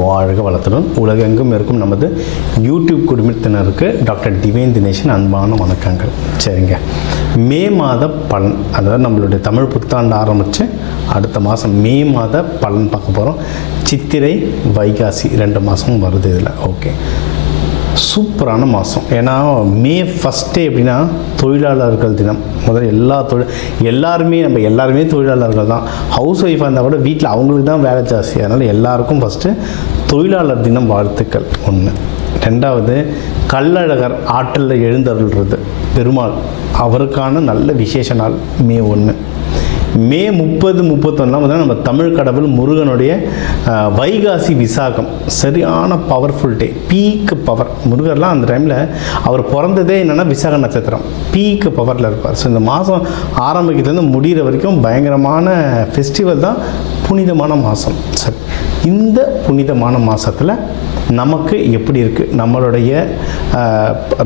வாழ்க வளத்துடன் உலகெங்கும் இருக்கும் நமது யூடியூப் குடும்பத்தினருக்கு டாக்டர் டிவைன் தினேஷன் அன்பான வணக்கங்கள். சரிங்க, மே மாத பலன், அதாவது நம்மளுடைய தமிழ் புத்தாண்டு ஆரம்பித்து அடுத்த மாதம் மே மாத பலன் பார்க்க போகிறோம். சித்திரை வைகாசி 2 மாதமும் வருது இதில். ஓகே, சூப்பரான மாதம். ஏன்னா மே ஃபஸ்ட்டே எப்படின்னா தொழிலாளர்கள் தினம். முதல்ல எல்லாருமே தொழிலாளர்கள் தான். ஹவுஸ் ஒய்ஃபாக இருந்தால் கூட வீட்டில் அவங்களுக்கு தான் வேலை ஜாஸ்தி. அதனால் எல்லாருக்கும் ஃபஸ்ட்டு தொழிலாளர் தினம் வாழ்த்துக்கள் 1. 2வது கள்ளழகர் ஆற்றில் எழுந்தருள்றது பெருமாள், அவருக்கான நல்ல விசேஷ நாள் மே 1. மே 30, 31 நம்ம தமிழ் கடவுள் முருகனுடைய வைகாசி விசாகம், சரியான பவர்ஃபுல் டே, பீக்கு பவர். முருகர்லாம் அந்த டைமில் அவர் பிறந்ததே என்னென்னா விசாக நட்சத்திரம், பீக்கு பவரில் இருப்பார். ஸோ இந்த மாதம் ஆரம்பிக்கிறதுலேருந்து முடிகிற வரைக்கும் பயங்கரமான ஃபெஸ்டிவல் தான், புனிதமான மாதம். சரி, இந்த புனிதமான மாதத்தில் நமக்கு எப்படி இருக்குது, நம்மளுடைய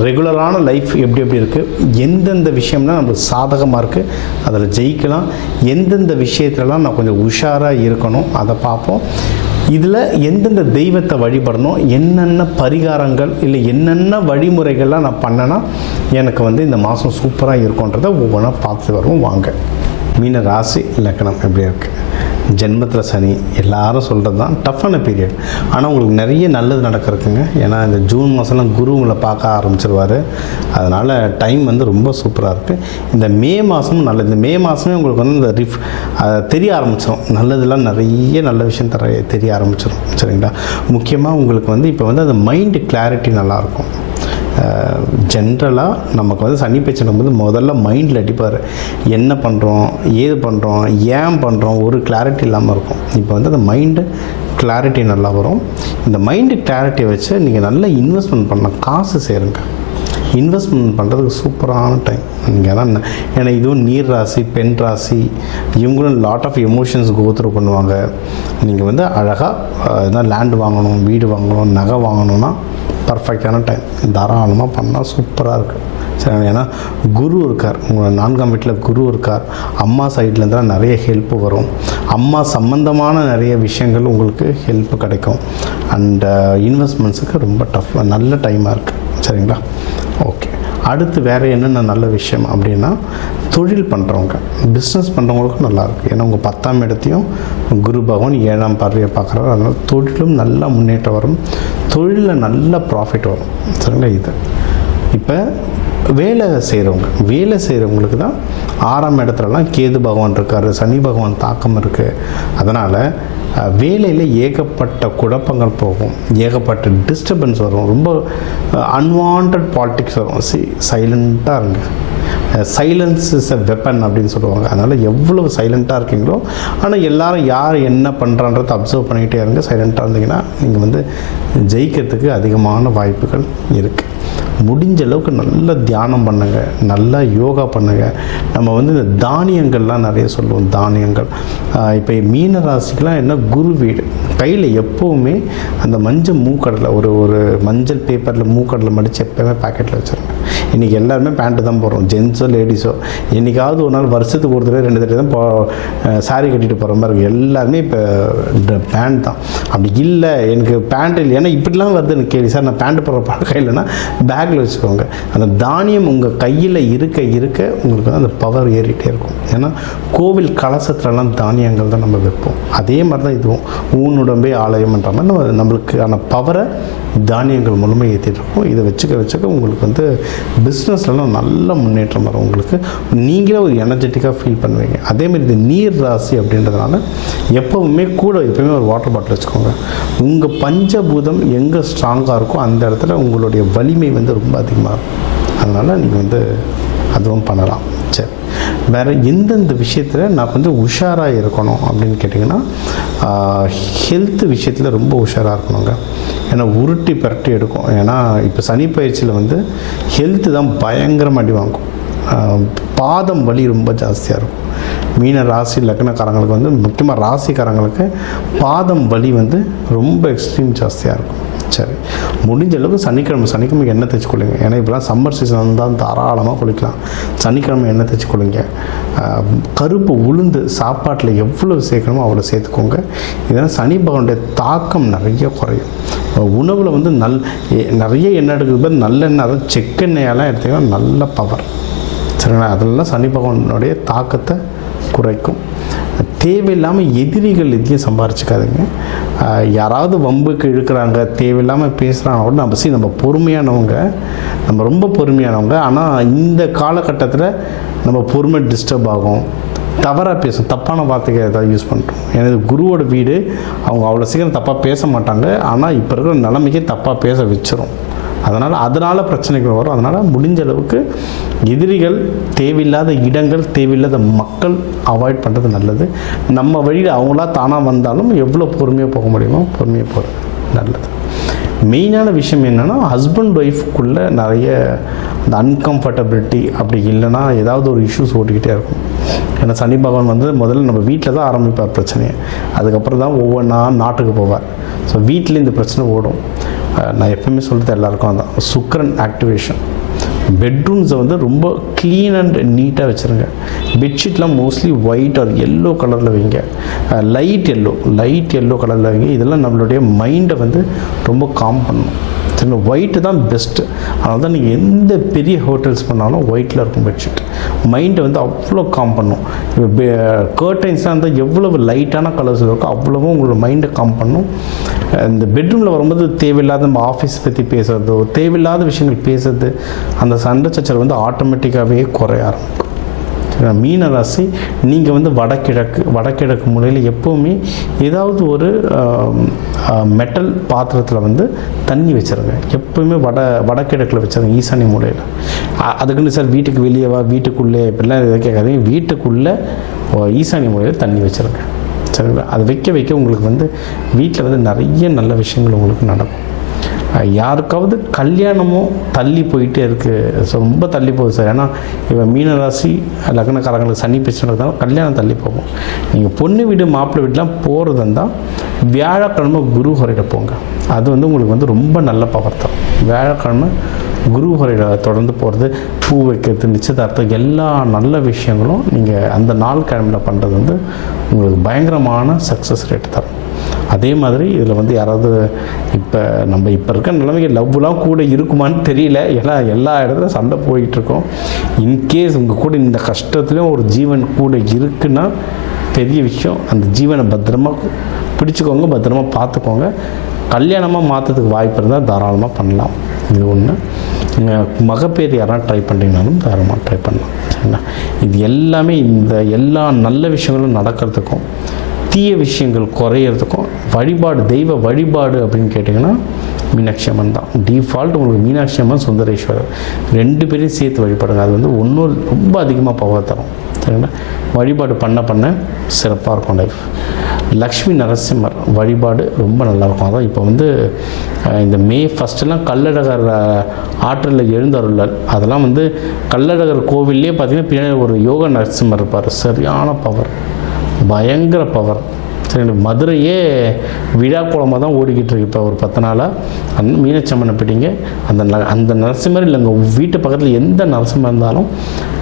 ரெகுலரான லைஃப் எப்படி இருக்குது, எந்தெந்த விஷயம்லாம் நம்மளுக்கு சாதகமாக இருக்குது, அதில் ஜெயிக்கலாம், எந்தெந்த விஷயத்துலலாம் நான் கொஞ்சம் உஷாராக இருக்கணும், அதை பார்ப்போம். இதில் எந்தெந்த தெய்வத்தை வழிபடணும், என்னென்ன பரிகாரங்கள் இல்லை என்னென்ன வழிமுறைகள்லாம் நான் பண்ணேன்னா எனக்கு இந்த மாதம் சூப்பராக இருக்குன்றதை ஒவ்வொன்றா பார்த்து வருவோம். வாங்க. மீன ராசி லக்னம் எப்படி இருக்குது, ஜென்மத்தில் சனி, எல்லாரும் சொல்கிறது தான் டஃப்பான பீரியட். ஆனால் உங்களுக்கு நிறைய நல்லது நடக்கிறதுக்குங்க. ஏன்னா இந்த ஜூன் மாதம்லாம் குரு உங்களை பார்க்க ஆரம்பிச்சிருவார். அதனால் டைம் ரொம்ப சூப்பராக இருக்குது. இந்த மே மாதமும் நல்லது. இந்த மே மாதமே உங்களுக்கு இந்த தெரிய ஆரம்பிச்சிடும், நல்லதெல்லாம் நிறைய நல்ல விஷயம் தெரிய ஆரம்பிச்சிடும். சரிங்களா, முக்கியமாக உங்களுக்கு இப்போ அந்த மைண்டு கிளாரிட்டி நல்லாயிருக்கும். ஜென்ரலாக நமக்கு சனி பேச்சும்போது முதல்ல மைண்டில் அடிப்பார், என்ன பண்ணுறோம், ஏது பண்ணுறோம், ஏன் பண்ணுறோம், ஒரு கிளாரிட்டி இல்லாமல் இருக்கும். இப்போ அந்த மைண்டு கிளாரிட்டி நல்லா வரும். இந்த மைண்டு கிளாரிட்டியை வச்சு நீங்கள் நல்லா இன்வெஸ்ட்மெண்ட் பண்ணலாம், காசு சேருங்க. இன்வெஸ்ட்மெண்ட் பண்ணுறதுக்கு சூப்பரான டைம். நீங்கள் ஏன்னா இதுவும் நீர் ராசி, பெண் ராசி, இவங்களும் லாட் ஆஃப் எமோஷன்ஸ் கோத்ரூ பண்ணுவாங்க. நீங்கள் அழகாக லேண்டு வாங்கணும், வீடு வாங்கணும், நகை வாங்கணும்னா பர்ஃபெக்டான டைம், தாராளமாக பண்ணால் சூப்பராக இருக்குது. சரி, ஏன்னா குரு இருக்கார், உங்கள் 4ஆம் வீட்டில் குரு இருக்கார். அம்மா சைட்லேருந்துலாம் நிறைய ஹெல்ப்பு வரும், அம்மா சம்மந்தமான நிறைய விஷயங்கள் உங்களுக்கு ஹெல்ப்பு கிடைக்கும். அண்ட் இன்வெஸ்ட்மெண்ட்ஸுக்கு ரொம்ப நல்ல டைமாக இருக்குது. சரிங்களா, ஓகே. அடுத்து வேறு என்னென்ன நல்ல விஷயம் அப்படின்னா, தொழில் பண்ணுறவங்க, பிஸ்னஸ் பண்ணுறவங்களுக்கும் நல்லாயிருக்கு. ஏன்னா உங்கள் 10ஆம் இடத்தையும் குரு பகவான் 7ஆம் பார்வையை பார்க்குறாரு. அதனால் தொழிலும் நல்லா முன்னேற்றம் வரும், தொழிலில் நல்ல ப்ராஃபிட் வரும். சரிங்களா, இது இப்போ வேலை செய்கிறவங்களுக்கு தான் 6ஆம் இடத்துலலாம் கேது பகவான் இருக்கார், சனி பகவான் தாக்கம் இருக்குது. அதனால் வேலையில் ஏகப்பட்ட குழப்பங்கள் போகும், ஏகப்பட்ட டிஸ்டர்பன்ஸ் வரும், ரொம்ப அன்வான்ட் பாலிட்டிக்ஸ் வரும். சைலண்ட்டாக இருங்க. சைலன்ஸ் இஸ் அ வெப்பன் அப்படின்னு சொல்லுவாங்க. அதனால் எவ்வளவு சைலண்ட்டாக இருக்கீங்களோ, ஆனால் எல்லோரும் யார் என்ன பண்ணுறான்றதை அப்சர்வ் பண்ணிக்கிட்டே இருங்க. சைலண்ட்டாக இருந்தீங்கன்னா நீங்கள் ஜெயிக்கிறதுக்கு அதிகமான வாய்ப்புகள் இருக்குது. முடிஞ்ச அளவுக்கு நல்லா தியானம் பண்ணுங்கள், நல்லா யோகா பண்ணுங்கள். நம்ம இந்த தானியங்கள்லாம் நிறைய சொல்லுவோம், தானியங்கள். இப்போ மீன ராசிக்கெலாம் என்ன, குரு வீடு கையில் எப்போவுமே அந்த மஞ்சள் மூக்கடலை, ஒரு மஞ்சள் பேப்பரில் மூக்கடலை மடித்து எப்போவுமே பாக்கெட்டில் வச்சுருங்க. இன்றைக்கி எல்லாருமே பேண்ட்டு தான் போடுறோம், ஜென்ஸோ லேடிஸோ. என்றைக்காவது ஒரு நாள் வருஷத்துக்கு ஒரு தடவை 2 தடவை தான் சாரி கட்டிட்டு போகிற மாதிரி இருக்கும். எல்லாருமே இப்போ பேண்ட் தான். அப்படி இல்லை எனக்கு பேண்ட் இல்லை, ஏன்னா இப்படிலாம் வருது எனக்கு கேள்வி, சார் நான் பேண்ட்டு போடுற பழக்கம் இல்லைன்னா பேக்கில் வச்சுக்கோங்க. அந்த தானியம் உங்கள் கையில் இருக்க உங்களுக்கு அந்த பவர் ஏறிட்டே இருக்கும். ஏன்னா கோவில் கலசத்துலலாம் தானியங்கள் தான் நம்ம வைப்போம். அதே மாதிரி தான் இதுவும் ஊனுடம்பே ஆலயம்ன்ற மாதிரி நம்மளுக்கான பவரை தானியங்கள் மூலமாக ஏற்றிட்டு இருக்கோம். இதை வச்சுக்க உங்களுக்கு பிஸ்னஸ்லாம் நல்ல முன்னேற்றம் வரும். உங்களுக்கு நீங்களே ஒரு எனர்ஜெட்டிக்காக ஃபீல் பண்ணுவீங்க. அதேமாதிரி இது நீர் ராசி அப்படின்றதுனால எப்போவுமே ஒரு வாட்டர் பாட்டில் வச்சுக்கோங்க. உங்கள் பஞ்சபூதம் எங்கே ஸ்ட்ராங்காக இருக்கோ அந்த இடத்துல உங்களுடைய வலிமை ரொம்ப அதிகமாக இருக்கும். அதனால் நீங்கள் அதுவும் பண்ணலாம். சரி, வேறு எந்தெந்த விஷயத்தில் நான் கொஞ்சம் உஷாராக இருக்கணும் அப்படின்னு கேட்டிங்கன்னா, ஹெல்த் விஷயத்தில் ரொம்ப உஷாராக இருக்கணுங்க. ஏன்னா உருட்டி பரட்டி எடுக்கும். ஏன்னா இப்போ சனி பயிற்சியில் ஹெல்த்து தான் பயங்கரமாக அடி வாங்கும். பாதம் வலி ரொம்ப ஜாஸ்தியாக இருக்கும். மீன ராசி லக்னக்காரங்களுக்கு வந்து முக்கியமாக ராசிக்காரங்களுக்கு பாதம் வலி வந்து ரொம்ப எக்ஸ்ட்ரீம் ஜாஸ்தியாக இருக்கும். சரி, முடிஞ்ச அளவுக்கு சனிக்கிழமை எண்ணெய் தேய்ச்சி குளிங்க. ஏன்னா இப்போலாம் சம்மர் சீசன் வந்தால் தாராளமாக குளிக்கலாம். சனிக்கிழமை எண்ணெய் தேய்ச்சி குளிங்க. கருப்பு உளுந்து சாப்பாட்டில் எவ்வளோ சேர்க்கணுமோ அவ்வளோ சேர்த்துக்கோங்க. இதனால் சனி பகவானுடைய தாக்கம் நிறைய குறையும். உணவில் வந்து நிறைய எண்ணெய் எடுக்கிறது நல்லெண்ணெய், அதாவது செக்கெண்ணெயெல்லாம் எடுத்திங்கன்னா நல்ல பவர். சரிங்களா? அதெல்லாம் சனி பகவானுடைய தாக்கத்தை குறைக்கும். தேவையில்லாமல் எதிரிகள் எதையும் சம்பாரிச்சிக்காதுங்க. யாராவது வம்புக்கு இழுக்கிறாங்க, தேவையில்லாமல் பேசுகிறாங்க கூட நம்ம பொறுமையானவங்க, நம்ம ரொம்ப பொறுமையானவங்க. ஆனால் இந்த காலகட்டத்தில் நம்ம பொறுமை டிஸ்டர்ப் ஆகும், தவறாக பேசும், தப்பான வார்த்தைகள் ஏதாவது யூஸ் பண்ணுறோம். எனது குருவோட வீடு, அவங்க அவ்வளோ சீக்கிரம் தப்பாக பேச மாட்டாங்க. ஆனால் இப்போ இருக்கிற நிலைமைக்கே தப்பாக பேச வச்சிரும். அதனால் பிரச்சனைகள் வரும். அதனால் முடிஞ்ச அளவுக்கு எதிரிகள், தேவையில்லாத இடங்கள், தேவையில்லாத மக்கள் அவாய்ட் பண்ணுறது நல்லது. நம்ம வழியில் அவங்களா தானாக வந்தாலும் எவ்வளோ பொறுமையாக போக முடியுமோ பொறுமையாக போகிறது நல்லது. மெயினான விஷயம் என்னென்னா, ஹஸ்பண்ட் ஒய்ஃபுக்குள்ளே நிறைய அந்த அன்கம்ஃபர்டபிலிட்டி அப்படி இல்லைன்னா ஏதாவது ஒரு இஷ்யூஸ் ஓட்டிக்கிட்டே இருக்கும். ஏன்னா சனி பகவான் வந்து முதல்ல நம்ம வீட்டில் தான் ஆரம்பிப்பார் பிரச்சனையை, அதுக்கப்புறம் தான் ஒவ்வொன்றா நாட்டுக்கு போவார். ஸோ வீட்டில் இந்த பிரச்சனை ஓடும். நான் எப்பவுமே சொல்கிறது எல்லாருக்கும் அதான், சுக்கிரன் ஆக்டிவேஷன். பெட்ரூம்ஸை வந்து ரொம்ப க்ளீன் அண்ட் நீட்டாக வச்சுருங்க. பெட்ஷீட்லாம் மோஸ்ட்லி ஒயிட் ஆர் எல்லோ கலரில் வைங்க. லைட் எல்லோ கலரில் வைங்க. இதெல்லாம் நம்மளுடைய மைண்டை வந்து ரொம்ப காம் பண்ணும். சரிங்களா? ஒயிட்டு தான் பெஸ்ட்டு. அதனால தான் நீங்கள் எந்த பெரிய ஹோட்டல்ஸ் பண்ணாலும் ஒயிட்டில் இருக்கும் பெட்ஷீட். மைண்டை வந்து அவ்வளோ காம் பண்ணும். இப்போ கர்டைன்ஸ்லாம் வந்து எவ்வளவு லைட்டான கலர்ஸ் இருக்கோ அவ்வளவும் உங்களோட மைண்டை காம் பண்ணும். இந்த பெட்ரூமில் வரும்போது தேவையில்லாத நம்ம ஆஃபீஸ் பற்றி பேசுகிறதோ, தேவையில்லாத விஷயங்கள் பேசுறது, அந்த சண்டை சச்சரவு வந்து ஆட்டோமேட்டிக்காகவே குறைய ஆரம்பிக்கும். மீன ராசி, நீங்கள் வந்து வடகிழக்கு மூலையில் எப்போவுமே ஏதாவது ஒரு மெட்டல் பாத்திரத்தில் வந்து தண்ணி வச்சுருங்க. எப்போவுமே வடகிழக்கில் வச்சுருங்க, ஈசானி மூலையில். அதுக்குன்னு சார் வீட்டுக்கு வெளியேவா, வீட்டுக்குள்ளே இப்படிலாம் எதாவது கேட்காதீங்க. வீட்டுக்குள்ளே ஈசானி மூலையில் தண்ணி வச்சுருங்க. சரிங்களா? அது வைக்க உங்களுக்கு வந்து வீட்டில் வந்து நிறைய நல்ல விஷயங்கள் உங்களுக்கு நடக்கும். யாருக்காவது கல்யாணமோ தள்ளி போயிட்டே இருக்குது, ஸோ ரொம்ப தள்ளி போகுது சார். ஏன்னா இப்போ மீனராசி லக்னக்காரங்களுக்கு சனி பிரச்சனை கல்யாணம் தள்ளி போகும். நீங்கள் பொண்ணு வீடு மாப்பிள்ளை வீடெலாம் போகிறது இருந்தால் வியாழக்கிழமை குரு ஹோரையில் போங்க. அது வந்து உங்களுக்கு வந்து ரொம்ப நல்ல பவர் தரும். வியாழக்கிழமை குரு ஹோரையில் தொடர்ந்து போகிறது, பூ வைக்கிறது, நிச்சயதார்த்தம், எல்லா நல்ல விஷயங்களும் நீங்கள் அந்த நாள் கிழமையில் பண்ணுறது வந்து உங்களுக்கு பயங்கரமான சக்ஸஸ் ரேட் தரும். அதே மாதிரி இதில் வந்து யாராவது இப்போ இருக்க நிலைமைக்கு லவ்லாம் கூட இருக்குமான்னு தெரியல. ஏன்னா எல்லா இடத்துல சண்டை போயிட்டுருக்கோம். இன்கேஸ் உங்கள் கூட இந்த கஷ்டத்துலேயும் ஒரு ஜீவன் கூட இருக்குன்னா பெரிய விஷயம். அந்த ஜீவனை பத்திரமாக பிடிச்சிக்கோங்க, பத்திரமா பார்த்துக்கோங்க. கல்யாணமாக மாற்றத்துக்கு வாய்ப்பு இருந்தால் தாராளமாக பண்ணலாம். இது ஒன்று. மகப்பேறு யாராவது ட்ரை பண்ணுறீங்கனாலும் தாராளமாக ட்ரை பண்ணலாம். சரிங்களா? இது எல்லாமே இந்த எல்லா நல்ல விஷயங்களும் நடக்கிறதுக்கும் தீய விஷயங்கள் குறையிறதுக்கும் தெய்வ வழிபாடு அப்படின்னு கேட்டிங்கன்னா மீனாட்சி அம்மன் தான் டிஃபால்ட். உங்களுக்கு மீனாட்சி அம்மன், சுந்தரேஸ்வரர் 2 பேரையும் சேர்த்து வழிபாடுங்க. அது வந்து ஒன்றும் ரொம்ப அதிகமாக பவர் தரும். சரிங்களா? வழிபாடு பண்ண சிறப்பாக இருக்கும் லைஃப். லக்ஷ்மி நரசிம்மர் வழிபாடு ரொம்ப நல்லாயிருக்கும். அதான் இப்போ வந்து இந்த மே 1 கள்ளழகர் ஆற்றில் எழுந்தருளல், அதெல்லாம் வந்து கள்ளழகர் கோவில்லே பார்த்திங்கன்னா பின்னாடி ஒரு யோக நரசிம்மர் இருப்பார். சரியான பவர், பயங்கர பவர். சரி, மதுரையே விழா கோலமாக தான் ஓடிக்கிட்டு இருக்கு இப்போ ஒரு 10 நாளாக. அந்த மீனாட்சி அம்மனை பிடிங்க. அந்த நரசிம்மர் இல்லை, உங்கள் வீட்டு பக்கத்தில் எந்த நரசிம்மர் இருந்தாலும்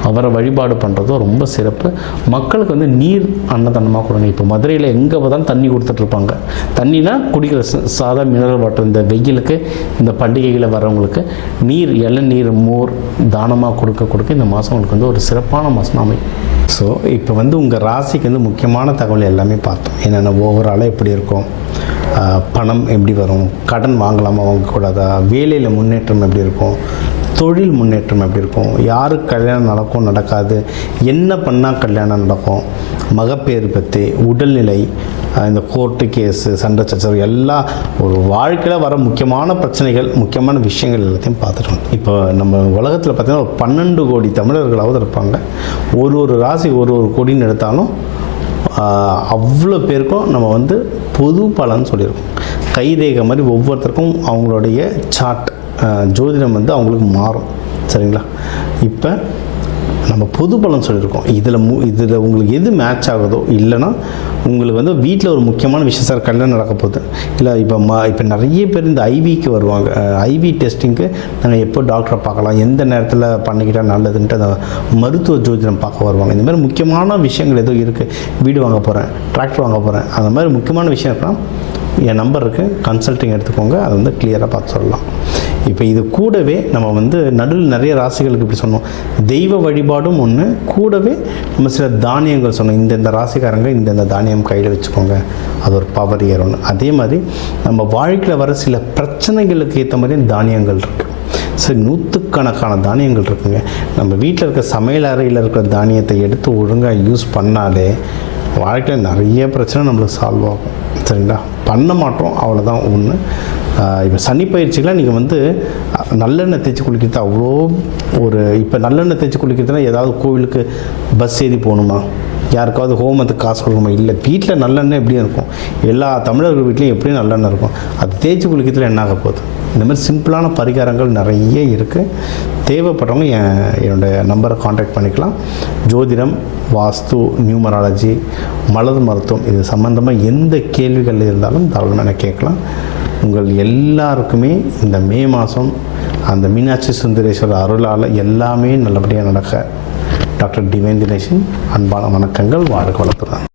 அவரை வழிபாடு பண்ணுறதும் ரொம்ப சிறப்பு. மக்களுக்கு வந்து நீர் அன்னதானமாக கொடுங்க. இப்போ மதுரையில் எங்கே பார்த்தாலும் தண்ணி கொடுத்துட்ருப்பாங்க. தண்ணினா குடிக்கிற சாதா மினரல் வாட்டர். இந்த வெயிலுக்கு, இந்த பண்டிகைகளை வரவங்களுக்கு நீர், இளநீர், மோர் தானமாக கொடுக்க இந்த மாதம் உங்களுக்கு வந்து ஒரு சிறப்பான மாதம் அமையும். ஸோ இப்போ வந்து உங்கள் ராசிக்கு வந்து முக்கியமான தகவல் எல்லாமே பார்த்தோம். என்னென்ன ஓவராலாக எப்படி இருக்கும், பணம் எப்படி வரும், கடன் வாங்கலாமா வாங்கக்கூடாதா, வேலையில் முன்னேற்றம் எப்படி இருக்கும், தொழில் முன்னேற்றம் எப்படி இருக்கும், யாருக்கு கல்யாணம் நடக்கும் நடக்காது, என்ன பண்ணால் கல்யாணம் நடக்கும், மகப்பேறு பற்றி, உடல்நிலை, இந்த கோர்ட்டு கேஸு, சண்டை சச்சரவு, எல்லாம் ஒரு வாழ்க்கையில் வர முக்கியமான பிரச்சனைகள், முக்கியமான விஷயங்கள் எல்லாத்தையும் பார்த்துட்டோம். இப்போ நம்ம உலகத்தில் பார்த்திங்கன்னா ஒரு 12 கோடி தமிழர்களாவது இருப்பாங்க. ஒரு ராசி ஒரு கோடின்னு எடுத்தாலும் அவ்வளோ பேருக்கும் நம்ம வந்து பொது பலன் சொல்லியிருக்கோம். கைரேகை மாதிரி ஒவ்வொருத்தருக்கும் அவங்களுடைய சார்ட், ஜோதிடம் வந்து அவங்களுக்கு மாறும். சரிங்களா? இப்போ நம்ம பொது பலன் சொல்லியிருக்கோம். இதில் உங்களுக்கு எது மேட்ச் ஆகுதோ, இல்லைனா உங்களுக்கு வந்து வீட்டில் ஒரு முக்கியமான விஷயம், சார் கல்யாணம் நடக்க போகுது, இல்லை இப்போ நிறைய பேர் இந்த ஐவிக்கு வருவாங்க. ஐவி டெஸ்டிங்க்கு நாங்கள் எப்போ டாக்டரை பார்க்கலாம், எந்த நேரத்தில் பண்ணிக்கிட்டால் நல்லதுன்ட்டு அந்த மருத்துவ ஜோதிடம் பார்க்க வருவாங்க. இந்த மாதிரி முக்கியமான விஷயங்கள் எதுவும் இருக்குது, வீடு வாங்க போகிறேன், டிராக்டர் வாங்க போகிறேன், அந்த மாதிரி முக்கியமான விஷயம் இருக்கலாம், என் நம்பர் இருக்குது, கன்சல்ட்டிங் எடுத்துக்கோங்க, அதை வந்து கிளியராக பார்த்து சொல்லலாம். இப்போ இது கூடவே நம்ம வந்து நடுவில் நிறைய ராசிகளுக்கு இப்படி சொன்னோம், தெய்வ வழிபாடும் ஒன்று, கூடவே நம்ம சில தானியங்கள் சொன்னோம், இந்தந்த ராசிக்காரங்க இந்தந்த தானியம் கையில் வச்சுக்கோங்க, அது ஒரு பவர் ஏறும்னு. அதே மாதிரி நம்ம வாழ்க்கையில் வர சில பிரச்சனைகளுக்கு ஏற்ற மாதிரி தானியங்கள் இருக்குது. சரி, நூற்றுக்கணக்கான தானியங்கள் இருக்குங்க. நம்ம வீட்டில் இருக்க சமையல் அறையில் இருக்கிற தானியத்தை எடுத்து ஒழுங்காக யூஸ் பண்ணாலே வாழ்க்கையில் நிறைய பிரச்சனை நம்மளுக்கு சால்வ் ஆகும். சரிங்களா? பண்ண மாட்டோம், அவ்வளோதான் ஒன்று. இப்போ சனி பயிற்சிக்கெலாம் நீங்கள் வந்து நல்லெண்ணெய் தேய்ச்சி குளிக்கிறது அவ்வளோ இப்போ நல்லெண்ணெய் தேய்ச்சி குளிக்கிறதுனா ஏதாவது கோவிலுக்கு பஸ் ஏறி போகணுமா, யாருக்காவது ஹோமத்துக்கு காசு கொடுக்கணுமா? இல்லை, வீட்டில் நல்லெண்ணெய் எப்படியும் இருக்கும், எல்லா தமிழர்கள் வீட்லேயும் எப்படியும் நல்லெண்ணெய் இருக்கும், அது தேய்ச்சி குளிக்கிறதுல என்ன ஆக போகுது? இந்த மாதிரி சிம்பிளான பரிகாரங்கள் நிறைய இருக்குது. தேவைப்படுறவங்க என்னோடய நம்பரை காண்டாக்ட் பண்ணிக்கலாம். ஜோதிடம், வாஸ்து, நியூமராலஜி, மலர் மருத்துவம், இது சம்மந்தமாக எந்த கேள்விகள் இருந்தாலும் தாராளமாக எனக்கு கேட்கலாம். உங்கள் எல்லாருக்குமே இந்த மே மாதம் அந்த மீனாட்சி சுந்தரேஸ்வரர் அருளால் எல்லாமே நல்லபடியாக நடக்க டாக்டர் டிவைன் தினேஷன் அன்பான வணக்கங்கள். வாழ்க வளத்துடன்.